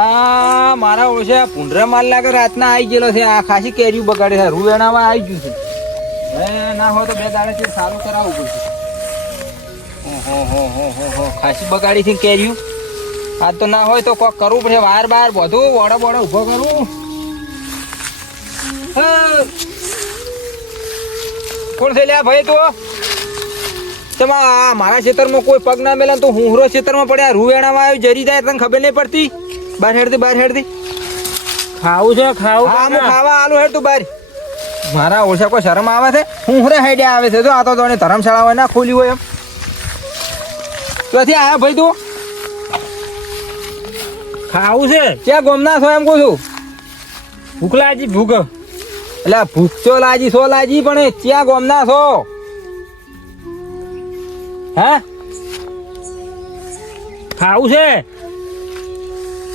આ મારા ઓળશે પુંડરા માલ લાગે રાતના આવી ગયેલો છે. આ ખાસી કેરીઓ બગાડે છે. રૂવેણામાં આવી ગયું છે. હવે ના હોય તો 2 દાડે સારું કરાવવું પડશે. ઓહો ખાસી બગાડી છે કેરીઓ. આજ તો ના હોય તો કોક કરવું પડશે. વાર બાર બધું વડો વડો ઉભો કરું. કોણ છે લ્યા ભાઈ? તો તમારા મારા ખેતરમાં કોઈ પગ ના મેલે તો હુંહરો ખેતરમાં પડ્યા. રૂવેણામાં આવ્યું જરી જાય તને ખબર નહીં પડતી. બહાર હેડતી ખાવું છે ખાવું. હા હું ખાવા આલુ હેડ તું બહાર. મારા ઓછા કોઈ શરમ આવે છે? હુંહરે હેડ્યા આવે છે. જો આ તો ધર્મશાળા હોય ના ખોલી હોય એમ. ત્યાંથી આયા ભાઈ તું? ખાવું છે. ક્યાં ગોમના છો એમ કહું છું? ભૂખ લાગી ભૂખ. એટલે ભૂખ ચો લાજી સો લાજી પણ ક્યાં ગોમના છો? હા ખાવું છે.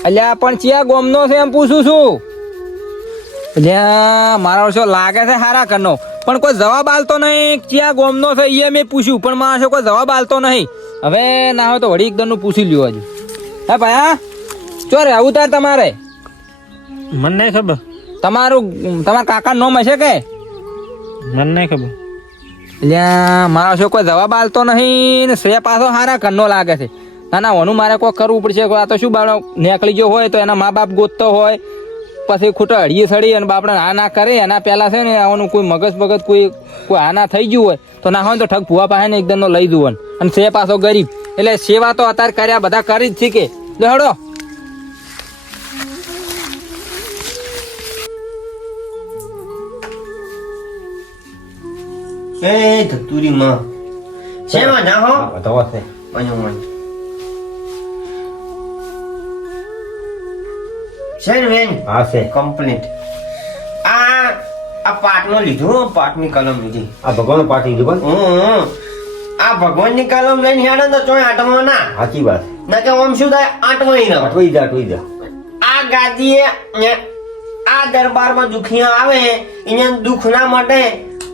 અલ્યા પણ ક્યાં ગોમનો છે એમ પૂછું છું. અલ્યા મારો શું લાગે છે હારા કરનો પણ કોઈ જવાબ આલતો નહીં. ક્યાં ગોમનો છે એ મેં પૂછ્યું પણ મારો કોઈ જવાબ આલતો નહીં. હવે ના હોય તો વળી એકદમ નું પૂછી લ્યો હજુ. હે ભાઈ હા ચો રે આવું તાર તમારે? મને નહીં ખબર. તમારા કાકા નોમ હશે કે? મને નહીં ખબર. એટલે મારો શું કોઈ જવાબ આલતો નહીં ને સે પાછો હારા કરનો લાગે છે. ના ઓનું મારે કોઈ કરવું પડશે. આ તો શું બાળક નીકળી ગયો હોય તો એના મા બાપ ગોતતો હોય પછી ખોટા હળીએ સડી અને બાપડે આ ના કરે એના પહેલા છે ને આવવાનું કોઈ મગજ કોઈ આ ના થઈ ગયું હોય તો ના હોય તો ઠગ ભૂવા પાસે ને એકદમ લઈ જવું અને સે પાછો ગરીબ એટલે સેવા તો અત્યારે કર્યા બધા કરી જ શીખે. હડો એ ધતુરી માં શેમાં ના હો બતાવો છે શેરવેન હા છે કમ્પ્લીટ. આ પાટનો લીધો. પાટની કલમ લીધી. આ ભગવાન પાટી દીધું આ ભગવાનની કલમ લઈને હેડે તો ચોય આટમાં ના. સાચી વાત. ના કે આમ શું થાય આટમાં ના અટવાઈ જા આ ગાદીએ આ દરબારમાં દુખિયા આવે એને દુખ ના માટે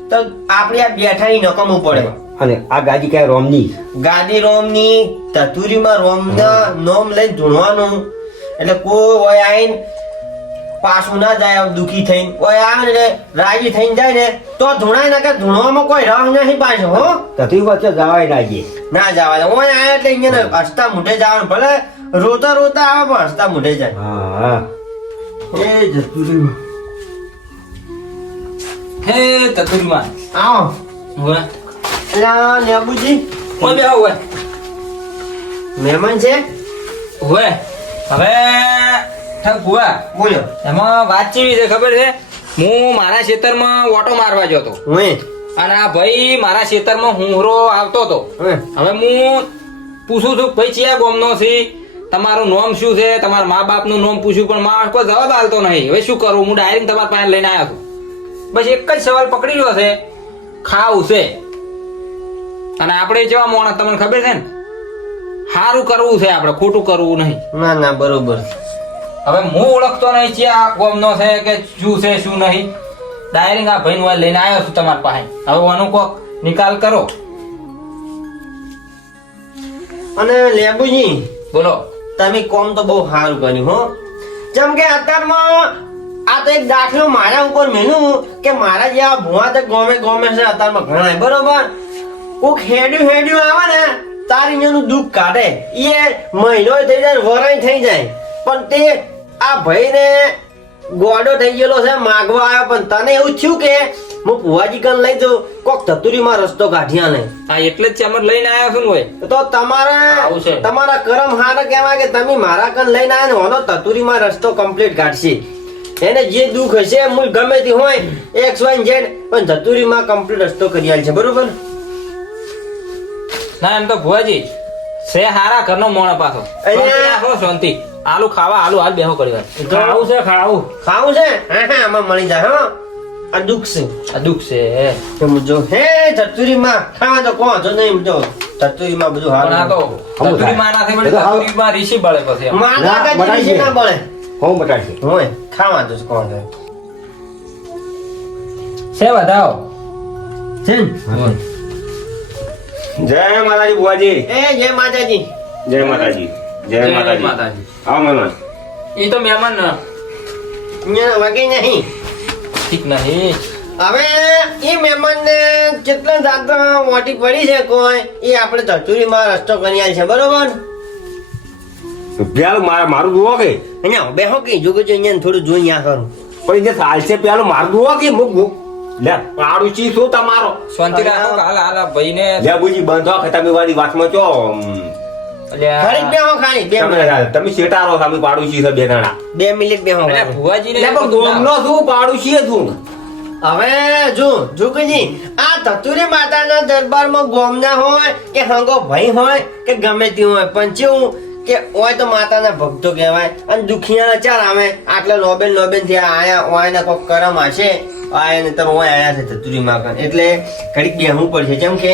તો આપણે આ બેઠાની નકમવું પડે. અને આ ગાદી કઈ રોમની ગાદી રોમની ધતુરીમાં રોમના નોમ લઈને ધૂણવાનું એટલે કોઈ હોય આઈને પાછું ના જાય દુખી થઈને કોઈ આવે ને રાજી થઈને જાય ને તો ધૂણાય ના કે ધૂણવામાં કોઈ રહ નહીં પાછો. હો તથી વચ્ચે જવાય ના જવાય. ઓય આયા એટલે અહીંયા હસતા મોઢે જવાનું. ભલે રોતા રોતા આવે પણ હસતા મોઢે જાય. હા એ ધતુરીમાં હે તતુરીમાં આવો. હોય એલા લેબુજી કોઈ બે હોય મહેમાન છે. હવે ઠગ ભુવા બોલો. એમાં વાત કેવી છે ખબર છે? હું મારા ખેતરમાં ઓટો મારવા જતો હું અને આ ભાઈ મારા ખેતરમાં હુંહરો આવતો હતો. હવે હું પૂછું છું ભાઈ ચિયા ગોમનો છે, તમારું નામ શું છે, તમારા મા બાપનું નામ પૂછ્યું પણ મારા કોઈ જવાબ આલતો નહીં. હવે શું કરું? હું ડાયરેક્ટ તમારા પાસે લઈને આવ્યો છું. બસ એક જ સવાલ પકડી ગયો છે, ખાવું છે. અને આપણે જેવા માણસ તમને ખબર છે ને, સારું કરવું છે આપણે, ખોટું કરવું નહીં. ના ના બરોબર. હવે હું ઓળખતો નહીં છે આ ગોમનો છે કે શું છે શું નહીં. ડાયરેક્ટ આ ભાઈ લઈને આવ્યો છું તમારા પાસે. હવે આનો કોક નિકાલ કરો. અને લેબુજી બોલો. તમે કોમ તો બહુ સારું કર્યું હો. જેમ કે અત્યારમાં આ તો એક દાખલો મારા ઉપર મેલું કે મારા જેવા ભુવા તો ગોમે ગોમે છે અત્યારમાં ઘણા. બરોબર. કોક હેડ્યું આવે ને તારી એનું દુઃખ કાઢે. એ મહિનો થઈ જાય વરાય થઈ જાય પણ તે આ ભાઈને ગોડો થઈ ગયેલો છે માગવા આવ્યો પણ તને એવું થયું કે હું ભુવાજી કન લઈ જાઉં કોક ધતુરીમાં રસ્તો કાઢ્યા નહીં. હા એટલે જ ચમર લઈને આવ્યો છું ને. તો તમારા કરમ હારા કહેવાય કે તમે મારા કન લઈને આવ્યા ને હોનો ધતુરીમાં રસ્તો કમ્પ્લીટ કાઢશે. એને જે દુઃખ હશે મૂળ ગમે તે હોય X Y Z પણ ધતુરીમાં કમ્પ્લીટ રસ્તો કરી આલ છે. બરોબર. ના એમ તો ભુવાજી સે હારા ઘરનો મોણો પાછો શાંતિ. આલુ ખાવા આલુ હાલ બેહો કરી વાત. ખાવું છે ખાવું. ખાવું છે. હા આમાં મળી જાય. હા આ દુઃખ છે. આ દુઃખ છે તો જો હે ધતુરીમાં ખાવા તો કોણ જો નહીં જો ધતુરીમાં બધું પણ આ હાલ. તો ધતુરીમાં ના થઈ પડે. ધતુરીમાં ઋષિ બળે પછી એમ. માતા કાજી ઋષિ ના બળે. હું બતાડશે હોય ખાવા તો કોણ છે. છે બતાવો. છે જય માતાજી બુઆજી. એ જય માતાજી. જય માતાજી. જય માતાજી. આવો મહેમાન. એ તો મહેમાન ને અહીંયા વાગે નહીં. ઠીક નહીં. હવે એ મહેમાનને કેટલા જાત મોટી પડી છે કોઈ એ આપણે ધતુરીમાં રસ્તો કરી આલ છે બરોબર. પેલું મારું જુઓ કે અહીંયા બેહો કે જોગો જો અહીંયા થોડું જોઈ આ કરું. પણ જે ચાલશે પેલું મારું જુઓ કે મુક લે પાડોશી શું તમારો શાંતિ રાખો હાલ હાલ આ ભાઈને લે બુજી બંધો કે તમે વાળી વાતમાં ચો અલ્યા, ખરી બેહો ખાલી 2 મિનિટ. તમે શેટારો સામે પાડોશી છે બે જણા 2 મિનિટ બેહો અલ્યા, ખાલી. ભુવાજીને લે પણ ગોમનો શું પાડોશી છું હવે જો જોગજી આ ધતુરી માતાના દરબારમાં ગોમના હોય કે હંગો ભાઈ હોય કે ગમે તે હોય પણ કેવું કે ઓય તો માતાના ભક્તો કહેવાય અને દુખિયાના ચાર આવે આટલા નોબેલ થી આયા ઓયના કોક કરમ હશે આયા ને તમે ઓય આયા છે ધતુરી માતા એટલે ઘડીક બેહવું પડશે જેમ કે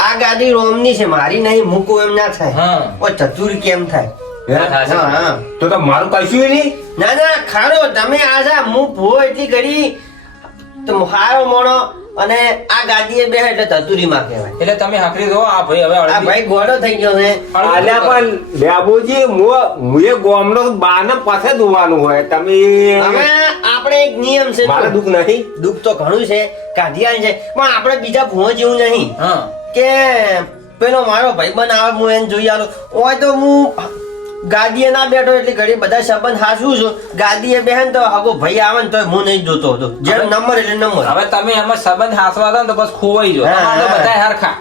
આ ગાડી રોમની છે મારી નહીં મૂકું એમ ના થાય. હા. ઓય ધતુરી કેમ થાય? હા હા તો મારું કશું નહીં ના ના ખારો તમે આજા હું ભૂવો એટલી ઘડી તો હારો મોણો અને આ ગાદીએ બે એટલે ધતુરીમાં કહેવાય. એટલે તમે હાકરી દો આ ભાઈ હવે આ અડધી- ભાઈ ગોળો થઈ ગયો છે. અલ્યા પણ લેબુજી હું એ ગોમનો બાને પાસે જોવાનું હોય તમે હવે આપણે એક નિયમ છે મારે દુઃખ નહીં દુઃખ તો ઘણું છે કાઢિયા છે પણ આપણે બીજા ભૂવો જેવું નહીં હા કે પેલો મારો ભાઈબંધ આવે હું એને જોઈ આલો ઓય તો હું ગાદીએ ના બેઠો એટલે ઘડી બધા સંબંધ હાસું છું ગાદીએ બેહન તો હગો ભાઈ આવે ને તો હું નહીં જોતો હતો જેમ નંબર એટલે નંબર. હવે તમે એમાં સંબંધ હાસવા દો ને તો બસ ખોવાઈ જો હા, તમારે તો હા. બધાય હરખા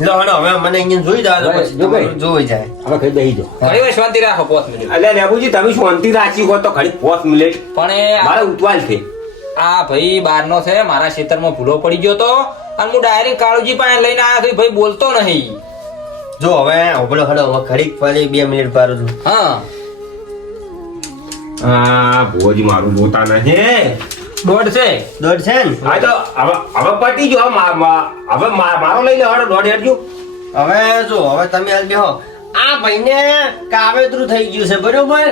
લો હડો હવે મને અહીંયા જોઈ જાવ તો પછી જો ભાઈ. તમારું જોઈ જાય. હવે કઈ બેહી જો ઘણી વાર શાંતિ રાખો 5 મિનિટ અલ્યા લેબુજી તમે શાંતિ રાખી હોય તો ઘડી 5 મિનિટ પણ એ મારે ઉતવાલ છે આ ભાઈ બારનો છે મારા ખેતરમાં ભૂલો પડી ગયો તો અને હું ડાયરેક્ટ કાળુજી પાસે લઈને આવ્યો છું ભાઈ બોલતો નહીં. જો હવે ઓબળો હડો હવે ઘડીક ફરી 2 મિનિટ પાડું છું. હા આ ભોજી મારું બોતા નહીં દોઢ છે દોઢ છે ને હા તો હવે પટી જો હવે મારો લઈ લે હડો દોઢ હેડજો હવે જો હવે તમે હાલ બેહો આ ભાઈને કાવેતરું થઈ ગયું છે બરોબર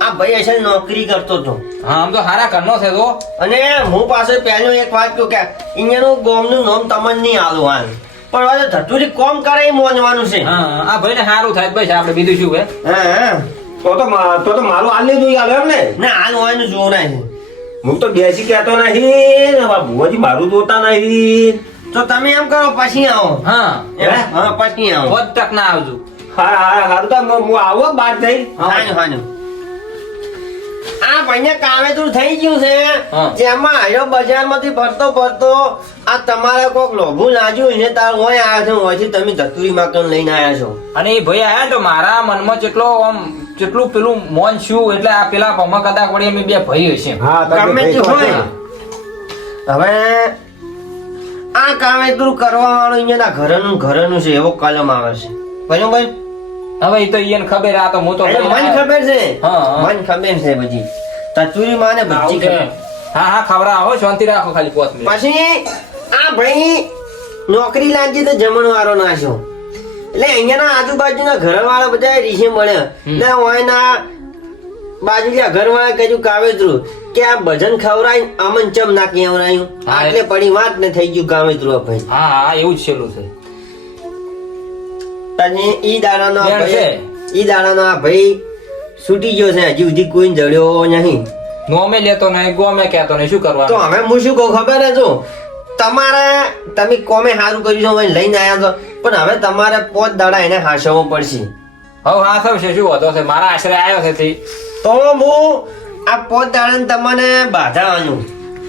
આ ભાઈ અસલ નોકરી કરતો હતો હા આમ તો હારા કરનો છે તો અને હું પાસે પહેલું એક વાત કહું કે અહીંયાનું ગામનું નામ તમને નહીં આલું હાલ પણ હવે ધતુરી કોમ કરે એ મોનવાનું છે. હા આ ભાઈને સારું થાય બસ આપણે બીજું શું કે હા હા તો મારું હાલ નહીં જોઈ આલે એમ ને ના હાલ હોવાનું જોવું નહીં હું તો બેસી કહેતો નહીં ને ભુવાજી મારું જોતા નહીં તો તમે એમ કરો પછી આવો હા હા પછી આવો હોદ તક ના આવજો હારું તો હું આવો બાર જઈ હાનું હાનું આ ભાઈને કાવેતરું થઈ ગયું છે હા. જેમાં આયો બજારમાંથી ફરતો ફરતો આ તમારે કોક લોભું લાગ્યું છે તાર હોય આવ્યા છો હોયથી તમે ધતુરી માકન લઈને આવ્યા છો અને એ ભાઈ આયા ને તો મારા મનમાં જેટલું પેલું મોન શું એટલે આ પેલા પમા કદાચ વળી અમે બે ભાઈ હશે હા ગમે તે હોય હવે આ કાવેતરું કરવા વાળો અહીંયાના ઘરનું છે એવો કલમ આવે છે બરોબર હવે એ તો ઈયન ખબર આ તો હું તો એટલે મને ખબર છે હા, હા. મને ખબર છે બધી ધતુરી માને બધી આવું છે. ખબર હા હા ખબર આવો શાંતિ રાખો ખાલી 5 મિનિટ પછી આ ભાઈ નોકરી લાગી તો જમણવારો નાખ્યો એટલે અહીંયાના આજુબાજુના ઘરવાળા બધા રીસે મળ્યા એટલે ઓયના બાજુના ઘરવાળા કહ્યું કાવેતરું કે આ ભજન ખવરાય અમન ચમ ના કહેવરાયું હા, આટલે પડી વાત ને થઈ ગયું કાવેતરું આ ભાઈ હા હા એવું જ છેલ્લું છે અને ઈ દાડાનો આ બેન ભાઈ છે. ઈ દાડાનો આ ભાઈ છૂટી ગયો છે હજી સુધી કોઈ જડ્યો નહીં નોમે લેતો નહીં ગોમે કહેતો નહીં શું તો કરવાનું હવે હું શું કહું ખબર હે જો તમારે તમે કોમે સારું કર્યું છે હવે લઈને આવ્યા છો પણ હવે તમારે 5 દાડા એને હાંસવો પડશે હવે હા થયું છે શું વાંધો છે મારા આશરે આવ્યો છે તે તો હું આ 5 દાડાને તમને બાંધાવાનું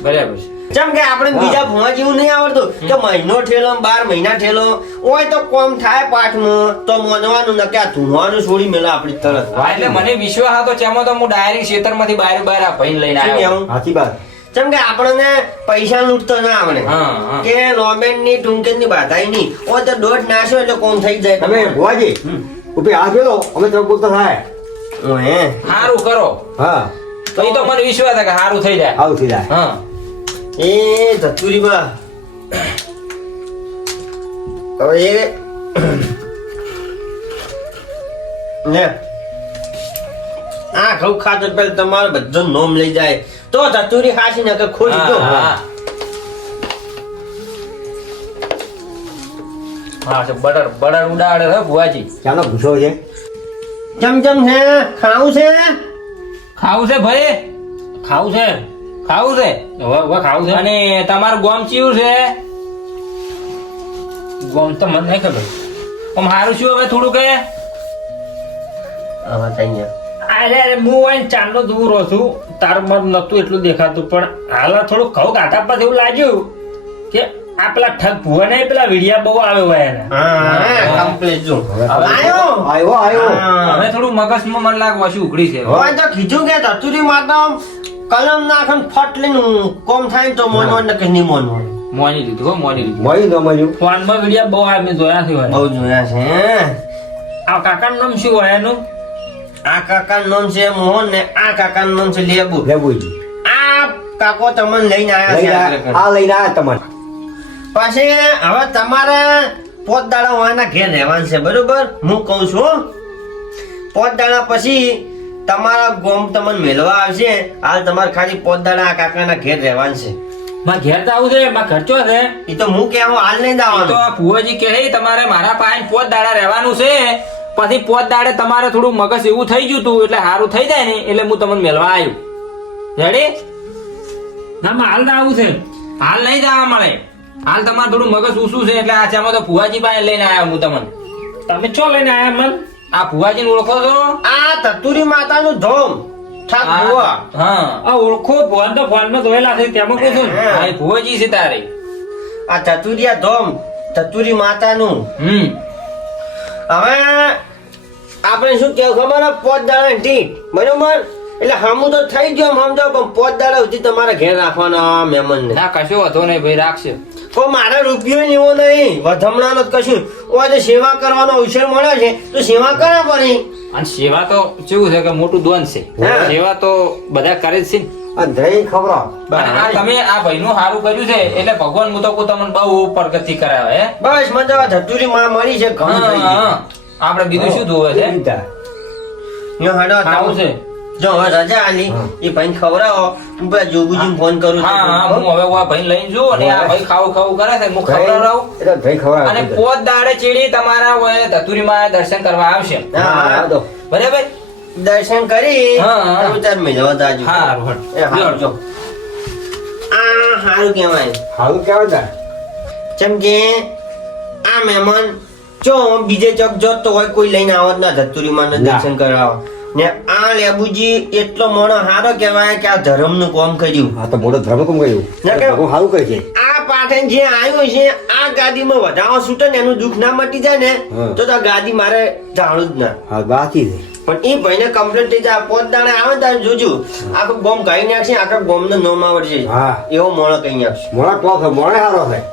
બરાબર છે જેમ કે આપણે બીજા ભૂવા જેવું નહીં આવડતું કે મહિનો ઠેલો 12 મહિના ઠેલો હોય તો કોમ થાય પાઠમાં તો મોનવાનું ન કે આ ધૂણવાનું છોડી મેલા આપણી તરત હા એટલે મને વિશ્વાસ હતો તેમાં તો હું ડાયરેક્ટ ખેતરમાંથી બહાર બહાર આ ભાઈને લઈને શું આવ્યો કહેવું? હાથી બાર જેમ કે આપણને પૈસા લૂંટતો ના આવડે હા, હા. કે લોમેન્ટ ની ટુંકેન ની બાધાઈ નહીં હોય તો દોઢ નાશો એટલે કોમ થઈ જાય તમે ભુવાજી ઉભી હાથ મેલો અમે તમે બોલતા થાય હે સારું કરો હા તો એ તો મને વિશ્વાસ છે કે સારું થઈ જાય આવું થઈ જાય હા એ ધતુરીમાં હવે એ ને આ ઘઉં ખાતર પેલા તમારે બધું નોમ લઈ જાય તો ધતુરી ખાસી ને કે ખોલી દો હા, હા. હા છે બટર ઉડાડે છે ભુવાજી ચાલો ભૂસો છે જમ જમ છે ખાવું છે ખાવું છે ભાઈ? ખાવું છે ખાવું છે? હવે ખાવું છે અને તમારું ગોમ ચિયું છે? ગોમ તો મને નહીં ખબર આમ હારું શું હવે થોડું કે? હવે થઈ ગયા. અરે હું હોય ચાંદલો દૂર રહું છું તારું મન નતું એટલું દેખાતું પણ હાલ થોડું ઘઉં ગાતા પછી એવું લાગ્યું કે આ પેલા ઠગ ભુવા ને પેલા વિડિયા બહુ આવે હોય એના હા કમ્પ્લીટ જો આયો આવ્યો હવે થોડું મગજમાં મન લાગે વાસી ઉઘડી છે. હવે તો કીધું કે ધતુરી માતા કલમ નાખન ફટ લઈને કોમ થાય ને તો મોનવાનું કે નહીં મોનવાનું. મોની લીધું હો, મોની લીધું. મળ્યું ન મળ્યું ફોનમાં વિડિયા બહુ આવે મેં જોયા છે હોય બહુ જોયા છે હે? આ કાકાનું નામ શું હોય એનું આ કાકાનું નામ છે મોહન ને આ કાકાનું નામ છે લેબુ. લેબુજી આ કાકો તમને લઈને આવ્યા છે આગળ. આ લઈને આવ્યા તમને પછી હવે તમારે પોત દાડા વાના ઘેર રહેવાનું છે બરોબર હું કહું છું પોત દાડા પછી તમારા ગોમ તમને મેળવા આવશે હાલ તમારે ખાલી પોત દાડા આ કાકાના ઘેર રહેવાનું છે મારે ઘેર તો આવું છે મારે ખર્ચો છે એ તો હું કેવું હાલ નહીં તો દાવાનું આ ભુવાજી કહે તમારે મારા પાસે પોત દાડા રહેવાનું છે પછી પોત દાડે તમારે થોડું મગજ એવું થઈ ગયું તું એટલે સારું થઈ જાય ને એટલે હું તમને મેળવા આવ્યું. રેડી? ના મારે હાલ તો આવું છે હાલ નહીં જવા મળે. હાલ તમારે થોડું મગજ ઊંચું છે એટલે આ ચામાં તો ભુવાજી પાસે લઈને આવ્યો હું તમને. તમે ચો લઈને આયા મન આ ભુવાજીને ઓળખો છો? આ ધતુરી માતાનું ધોમ ઠાક ભુવા. હા આ ઓળખો ફોન તો ફોનમાં જોયેલા છે તેમાં કહું છું હા, એ ભુવાજી છે તારે. આ ધતુરિયા ધોમ ધતુરી માતાનું હવે આપણે શું કેવું ખબર હે? પોત દાડા ઢીક બરોબર એટલે હામું તો થઈ ગયો સમજો પણ પોત દાડા સુધી તમારે ઘેર રાખવાના મહેમાનને ના કશો વાંધો નહીં ભાઈ, રાખશે. કોઈ મારા રૂપિયો લેવો નહીં વધમણાનો જ કશું ઓય જે સેવા કરવાનો અવસર મળે છે તો સેવા કરે પડી અને સેવા તો કેવું છે કે મોટું દોન છે. હા. સેવા તો બધા કરે જ છે ને. આ દહીં ખવડાવો. અને આ તમે આ ભાઈનું સારું કર્યું છે એટલે ભગવાન હું તો કહું તમને બહુ પ્રગતિ કરાવે હે. બસ મને તો આ ધતુરી માં મળી છે ઘણું થઈ હા, ગયું. હા. આપણે બીજું શું જોવે છે? લીધા. યો હેડો ખાવું છે જો હવે રજા આલી એ ભાઈ ખવડાવો હું પેલા જોગુજી ફોન કરું છું. હા હા, હું હવે આ ભાઈને લઈને જઉં અને આ ભાઈ ખાવું ખાવું કરે છે હું ખવડાવડાવું. એટલે દહીં ખવડાવો. અને પોત દાડે ચીડી તમારા ઓય ધતુરીમાં દર્શન કરવા આવશે. હા, હા. દો. બરાબર? દર્શન કરી હા, હા. તમે તાર મેળવા દાજો. હા, હારું, એ હારું જો. આ હારું કહેવાય હારું કેવાય તાર. જેમ કે આ મહેમાન જો બીજે ચોક જોત તો હોય કોઈ લઈને આવત ના ધતુરીમાં ના. દર્શન કરાવવા ને આ લેબુજી એટલો મોણો હારો કહેવાય કે આ ધર્મનું કામ કર્યું આ તો મોટો ધર્મ કેમ કહ્યું ના કે- હું સારું કહે છે આ પાટણ જે આવ્યું છે આ ગાદીમાં વધાવો છૂટે ને એનું દુઃખ ના મટી જાય ને હા. તો આ ગાદી મારે જાણું જ ના હા બાકી છે પણ એ ભાઈને કમ્પ્લીટ થઈ જાય પોત દાડે આવે ને ત્યારે જોજો આખું ગોમ ગાઈ નાખશે આખા ગોમનું નામ આવડશે હા. એવો મોણો કઈ નાખશે મોડા ક્લોક મોડે સારો થાય